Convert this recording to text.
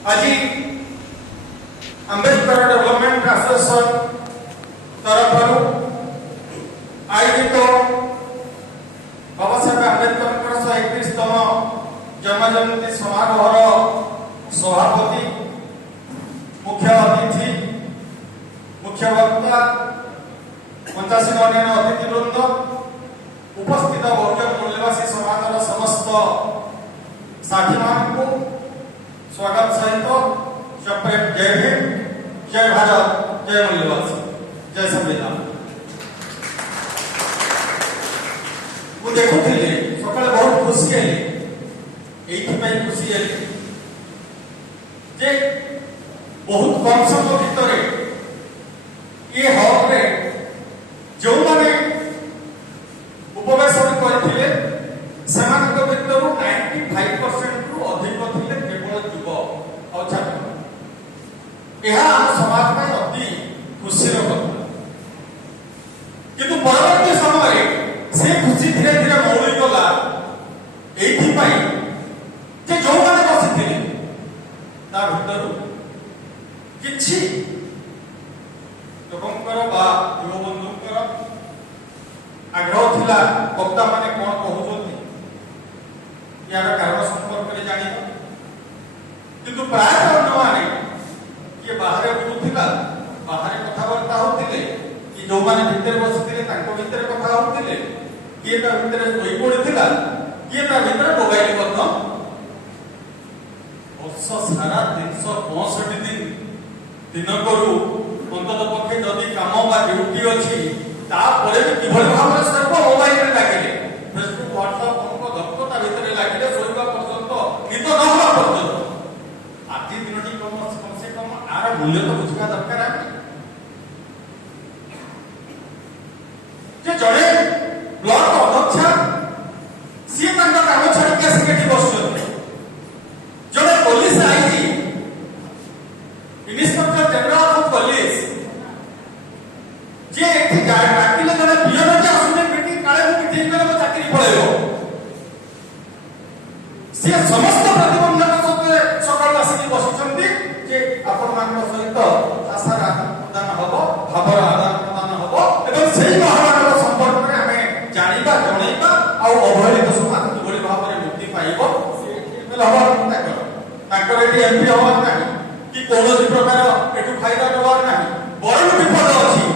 आज Ambedkar development association तरफ आयोजित बाबा साहेब आंबेडकर 131तम जन्मजयंती समारोह सभापति मुख्य अतिथि मुख्य वक्ता 85 अन्य अतिथिवृंद उपस्थित बहुजन मूल्यवासी समाजर समस्त साथी मान को स्वागत सहित जय भीम, जय भारत, जय मूल्यवासी, जय संविधान। ମୁଁ ଦେଖୁଥିଲି ସକାଳେ ବହୁତ ଖୁସି ହେଲି, ଏଇଥିପାଇଁ ଖୁସି ହେଲି ଯେ ବହୁତ କମ ସମୟ ଭିତରେ ଏ ହଲ୍ରେ ଯେଉଁମାନେ ଉପବେଶନ କରିଥିଲେ ସେମାନଙ୍କ ଭିତରୁ 95% ରୁ ଅଧିକ ଥିଲେ କେବଳ ଯୁବ ଆଉ ଛାତ୍ର। ଏହା ଆମ ସମାଜ ପାଇଁ ଅତି ଖୁସିର କଥା। କିନ୍ତୁ ପରବର୍ତ୍ତୀ ସମୟରେ ସେ ଖୁସି ଧୀରେ ଧୀରେ ମଉଳି ଗଲା ଏଇଥିପାଇଁ ଯେ ଯେଉଁମାନେ ବସିଥିଲେ ତା ଭିତରୁ କିଛି ଲୋକଙ୍କର ବା ଯୁବବନ୍ଧୁଙ୍କର ଆଗ୍ରହ ଥିଲା ବକ୍ତା ମାନେ କଣ କହୁଛନ୍ତି यार कारण संपर्क में जानिब, किंतु प्रायतः अन्यमाने किए बाहर बुलुथिला, बाहर कथाबार्ता होतिले कि जो माने भीतर बसिथिले तांको भीतर कथा होतिले, किए ता भीतर सोई पड़िथिला, किए ता भीतर मोबाइल बंद वर्ष सारा 365 दिन दिन करू अंतत पक्षे जदि काम बा ड्यूटी अछि ता परे भी किभଳି भाବରେ सर्व मोबाइल रे लागिले फेसबुक व्हाट्सएप हमको दक्षता भीतर लागिले सोइबा पर्यंत नित न होबा पर्यंत आदि दिनटी कम से कम आर मूल्य तो बुझवा दरकार है जे जड़े ब्लॉक अध्यक्ष सी तांका काम छाड़ी के सिकेटी बसुଛନ୍ତି जड़े police IG inspector general of police जे एठी डाकिले जड़े पियन जे आसुने मीटिंग काले मीटिंग करे चाकरी पळेबो से समस्त प्रतिबंधक सत्वे सकाळ आसी बसिଛନ୍ତି जे आपण मान सहित आसार आदान प्रदान हबो भाबर आदान प्रदान हबो एवं सेही महामानव संपर्क रे हमें जानिबा जणैबा आ अवहेलित समाज किभଳି भाବରେ मुक्ति पाइबो से हबो ताकर एटी एमपी हबो नाही कि कोनोसी प्रकार एटु फायदा